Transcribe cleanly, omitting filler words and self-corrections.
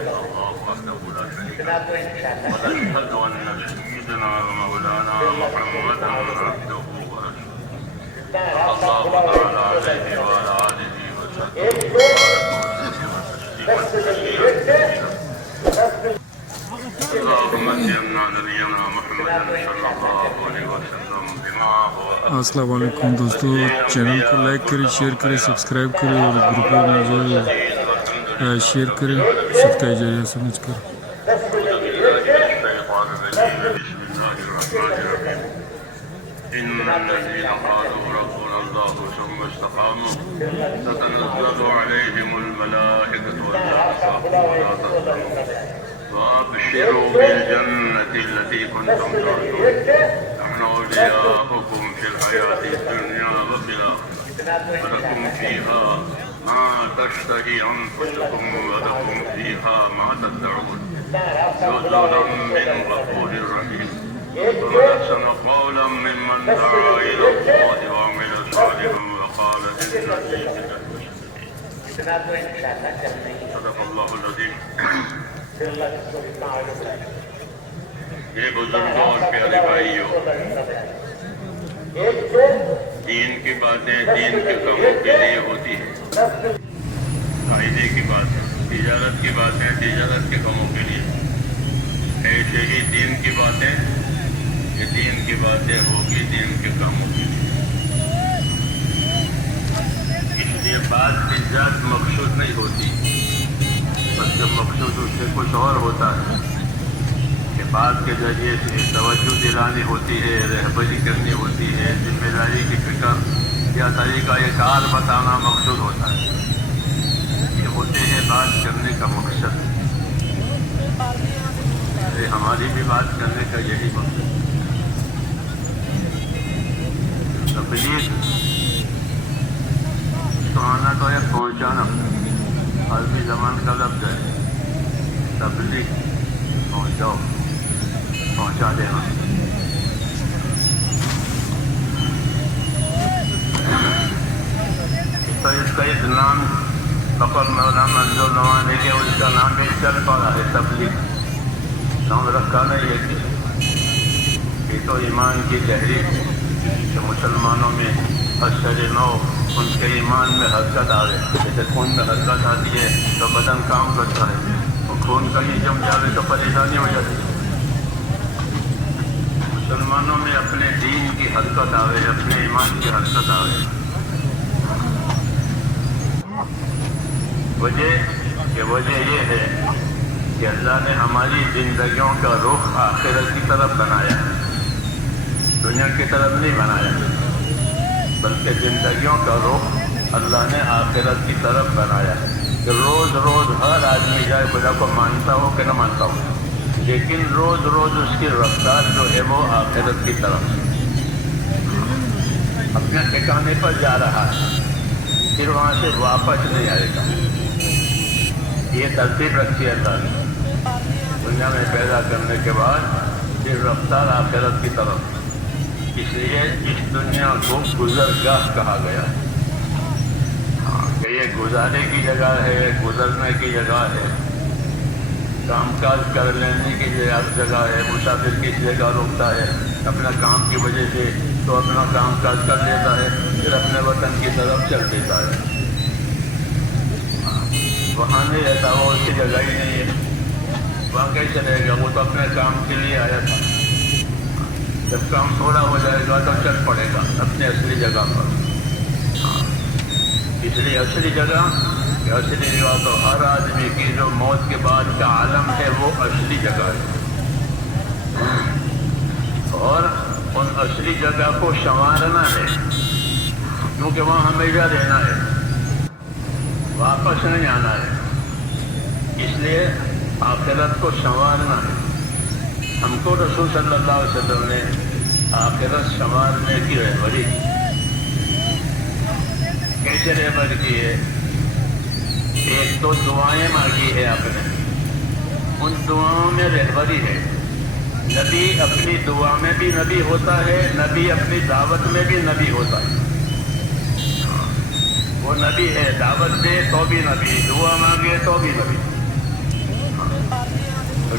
الله وحده لا شريك له ونشهد أن سيدنا ومولانا محمدا عبده ورسوله صلى الله تعالى عليه وعلى آله وصحبه اللهم سيدنا نبينا محمد صلى الله عليه وسلم بما هو السلام علیکم دوستو، چینل کو لائک کریں، شیئر کریں، سبسکرائب کریں اور گروپوں میں جو ہے شیئر کریں، صدقہ جاریہ سمجھ کر. إن الذين قالوا ربنا الله ثم استقاموا تتنزل عليهم الملائكة ولا تخافوا ولا تحزنوا وأبشروا بالجنة التي كنتم توعدون نحن أولياؤكم في الحياة الدنيا وفي الآخرة ولكم فيها ما تشتهي أنفسكم ولكم فيها ما تدعون نزلا من غفور رحيم ومن أحسن قولا ممن دعا إلى الله وعمل صالحا وقال إنني من المسلمين صدق الله العظيم. یہ بزرگوں اور پیارے بھائیوں، دین کی باتیں دین کے کاموں کے لیے ہوتی ہیں، فائدے کی باتیں، تجارت کی باتیں تجارت کے کاموں کے لیے، ایسے ہی دین کی باتیں کہ دین کی باتیں ہوگی دین کے کاموں کے لیے. اس لیے بات کی ذات مقصود نہیں ہوتی، بلکہ مقصود اس سے کچھ اور ہوتا ہے کہ بات کے ذریعے سے توجہ دلانی ہوتی ہے، رہبری کرنی ہوتی ہے، ذمہ داری کی فکر یا طریقہ کار بتانا مقصود ہوتا ہے. یہ ہوتے ہیں بات کرنے کا مقصد. ہماری بھی بات کرنے کا یہی مقصد. تبلیغ سنانا تو ہے، پہنچانا عربی زبان کا لفظ ہے. تبلیغ پہنچاؤ، پہنچا دینا. تو اس کا ایک نام بقول مولانا منظور نوانی کے اس کا نام بھی چل پڑا ہے، تبلیغ. نام رکھا نہیں ہے کہ تو ایمان کی تحریک کہ مسلمانوں میں اثر نو ان کے ایمان میں حرکت آئے. جیسے خون میں حرکت آتی ہے تو بدن کام کرتا ہے، اور خون کہیں جم جاوے تو پریشانی ہو جاتی ہے. مسلمانوں میں اپنے دین کی حرکت آئے، اپنے ایمان کی حرکت آئے. وجہ یہ ہے کہ اللہ نے ہماری زندگیوں کا رخ آخرت کی طرف بنایا ہے، دنیا کی طرف نہیں بنایا، بلکہ زندگیوں کا رخ اللہ نے آخرت کی طرف بنایا ہے. کہ روز روز ہر آدمی جائے خدا کو مانتا ہو کہ نہ مانتا ہو، لیکن روز روز اس کی رفتار جو ہے وہ آخرت کی طرف اپنے ٹھکانے پر جا رہا ہے، پھر وہاں سے واپس نہیں آئے گا. یہ ترتیب رکھی ہے اللہ نے دنیا میں پیدا کرنے کے بعد، پھر رفتار آخرت کی طرف. اس لیے اس دنیا کو گزرگاہ کہا گیا ہے. کہ یہ گزارے کی جگہ ہے، گزرنے کی جگہ ہے، کام کاج کر لینے کی جگہ ہے. مسافر کس جگہ رکتا ہے اپنا کام کی وجہ سے تو اپنا کام کاج کر لیتا ہے، پھر اپنے وطن کی طرف چل دیتا ہے. وہاں نہیں رہتا، وہ اس کی جگہ ہی نہیں ہے، وہاں کیسے رہے گا؟ وہ تو اپنے کام کے لیے آیا تھا. جب کام تھوڑا ہو جائے گا تو چل پڑے گا اپنے اصلی جگہ پر. اس لیے اصلی جگہ اصلی جگہ تو ہر آدمی کی جو موت کے بعد کا عالم ہے وہ اصلی جگہ ہے. اور ان اصلی جگہ کو سنوارنا ہے، کیونکہ وہاں ہمیشہ رہنا ہے، واپس نہیں آنا ہے. اس لیے آخرت کو سنوارنا ہے. ہم کو رسول صلی اللہ علیہ وسلم نے آخرت سنوارنے کی رہبری کیسے رہبری کی ہے؟ ایک تو دعائیں مانگی ہے آپ نے، ان دعاؤں میں رہبری ہے. نبی اپنی دعا میں بھی نبی ہوتا ہے، نبی اپنی دعوت میں بھی نبی ہوتا ہے. وہ نبی ہے، دعوت دے تو بھی نبی، دعا مانگے تو بھی نبی.